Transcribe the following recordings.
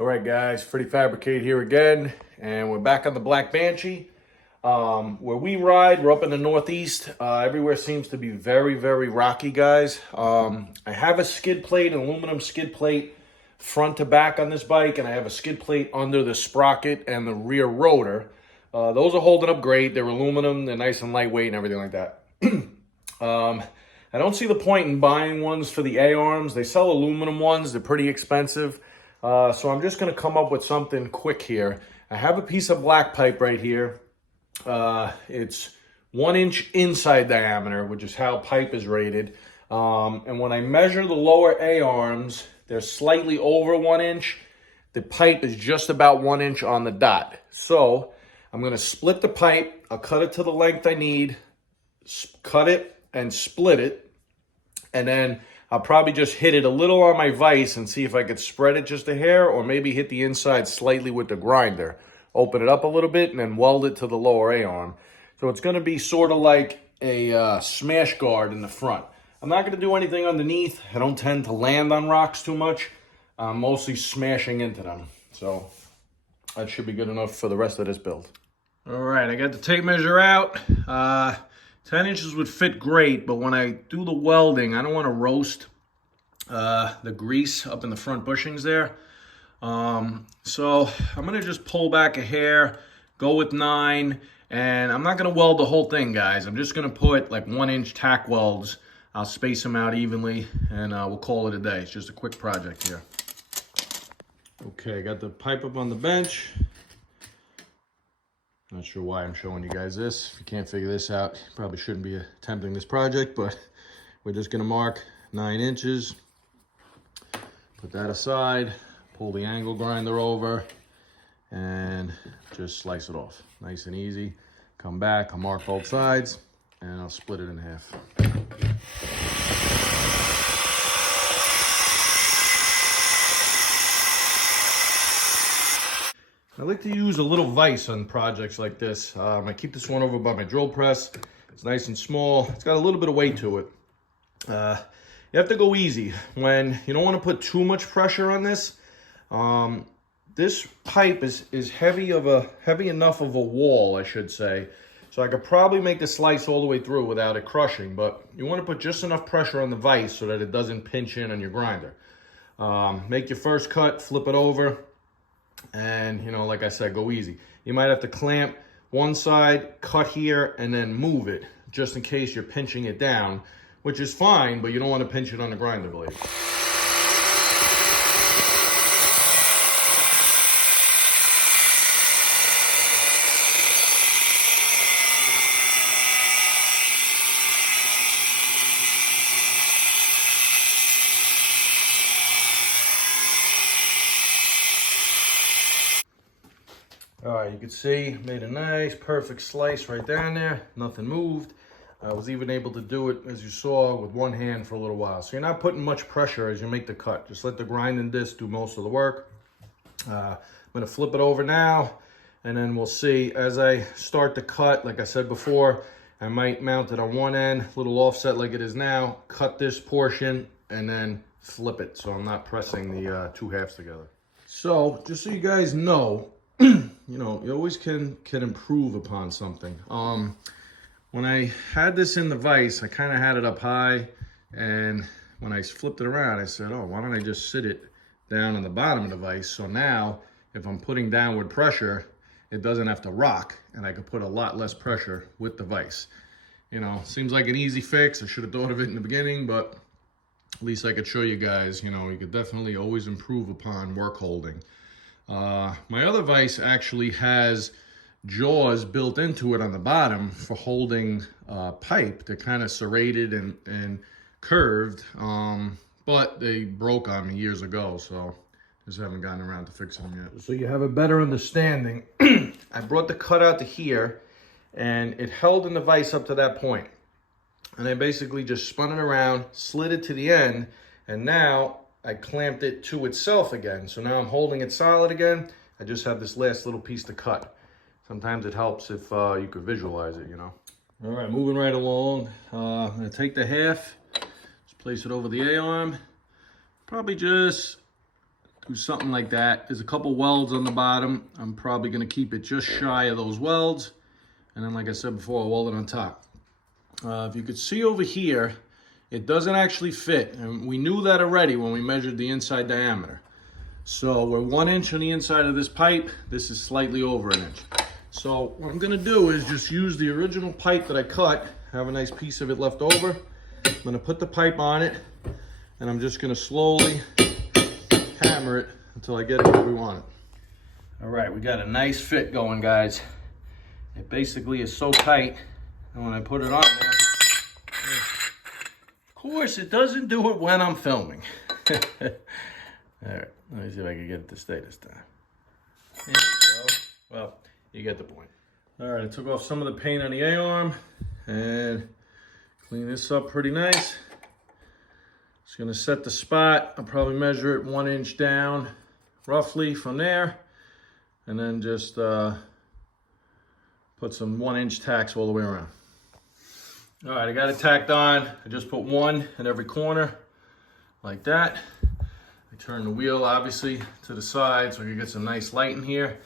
All right, guys, Freddy Fabricate here again, and we're back on the Black Banshee. Where we ride, we're up in the Northeast. Everywhere seems to be very, very rocky, guys. I have a skid plate, an aluminum skid plate, front to back on this bike, and I have a skid plate under the sprocket and the rear rotor. Those are holding up great. They're aluminum, they're nice and lightweight and everything like that. I don't see the point in buying ones for the A-arms. They sell aluminum ones, they're pretty expensive. So I'm just going to come up with something quick here. I have a piece of black pipe right here. It's 1 inch inside diameter, which is how pipe is rated. And when I measure the lower A-arms, they're slightly over 1 inch. The pipe is just about 1 inch on the dot. So I'm going to split the pipe. I'll cut it to the length I need, cut it and split it. And then I'll probably just hit it a little on my vise and see if I could spread it just a hair, or maybe hit the inside slightly with the grinder. Open it up a little bit and then weld it to the lower A-arm. So it's going to be sort of like a smash guard in the front. I'm not going to do anything underneath. I don't tend to land on rocks too much. I'm mostly smashing into them. So that should be good enough for the rest of this build. All right, I got the tape measure out. 10 inches would fit great, but when I do the welding, I don't want to roast the grease up in the front bushings there. So I'm going to just pull back a hair, go with 9, and I'm not going to weld the whole thing, guys. I'm just going to put like 1 inch tack welds. I'll space them out evenly, and we'll call it a day. It's just a quick project here. Okay, got the pipe up on the bench. Not sure why I'm showing you guys this. If you can't figure this out, you probably shouldn't be attempting this project, but we're just gonna mark 9 inches. Put that aside, pull the angle grinder over, and just slice it off. Nice and easy. Come back, I'll mark both sides, and I'll split it in half. I like to use a little vise on projects like this. I keep this one over by my drill press. It's nice and small. It's got a little bit of weight to it. You have to go easy. When you don't want to put too much pressure on this, this pipe is heavy enough of a wall, I should say. So I could probably make the slice all the way through without it crushing, but you want to put just enough pressure on the vise so that it doesn't pinch in on your grinder. Make your first cut, flip it over. And, you know, like I said, go easy. You might have to clamp one side, cut here, and then move it, just in case you're pinching it down, which is fine, but you don't want to pinch it on the grinder blade. All right, you can see, made a nice, perfect slice right down there. Nothing moved. I was even able to do it, as you saw, with one hand for a little while. So you're not putting much pressure as you make the cut. Just let the grinding disc do most of the work. I'm gonna flip it over now, and then we'll see. As I start the cut, like I said before, I might mount it on one end, a little offset like it is now, cut this portion, and then flip it so I'm not pressing the two halves together. So, just so you guys know, you know, you always can improve upon something. When I had this in the vise, I kind of had it up high, and when I flipped it around, I said, oh, why don't I just sit it down on the bottom of the vise? So now, if I'm putting downward pressure, it doesn't have to rock, and I could put a lot less pressure with the vise. You know, seems like an easy fix. I should have thought of it in the beginning, but at least I could show you guys, you know, you could definitely always improve upon work holding. My other vise actually has jaws built into it on the bottom for holding pipe. They're kind of serrated and curved, but they broke on me years ago, so just haven't gotten around to fixing them yet. So you have a better understanding. I brought the cut out to here, and it held in the vise up to that point. And I basically just spun it around, slid it to the end, and now I clamped it to itself again. So now I'm holding it solid again. I just have this last little piece to cut. Sometimes it helps if you could visualize it, you know. All right, moving right along. I'm gonna take the half, just place it over the A-arm. Probably just do something like that. There's a couple welds on the bottom. I'm probably gonna keep it just shy of those welds. And then, like I said before, I'll weld it on top. If you could see over here, it doesn't actually fit. And we knew that already when we measured the inside diameter. So we're 1 inch on the inside of this pipe. This is slightly over 1 inch. So what I'm gonna do is just use the original pipe that I cut, have a nice piece of it left over. I'm gonna put the pipe on it, and I'm just gonna slowly hammer it until I get it where we want it. All right, we got a nice fit going, guys. It basically is so tight, and when I put it on there, of course, it doesn't do it when I'm filming. All right, let me see if I can get it to stay this time. There we go. Well, you get the point. All right, I took off some of the paint on the A-arm and clean this up pretty nice. Just gonna set the spot. I'll probably measure it 1 inch down, roughly from there, and then just put some 1 inch tacks all the way around. All right, I got it tacked on. I just put one in every corner, like that. I turn the wheel, obviously, to the side so I can get some nice light in here.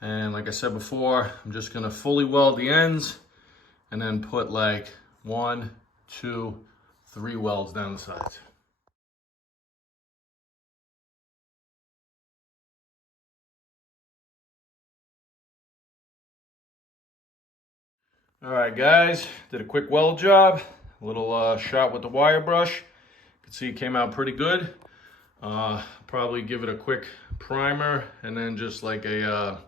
And like I said before, I'm just gonna fully weld the ends and then put like 1, 2, 3 welds down the sides. All right, guys, did a quick weld job, a little shot with the wire brush. You can see it came out pretty good. Probably give it a quick primer and then just like a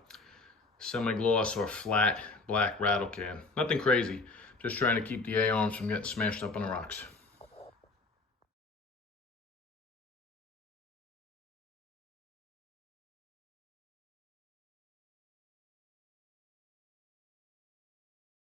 semi-gloss or flat black rattle can. Nothing crazy, just trying to keep the A-arms from getting smashed up on the rocks.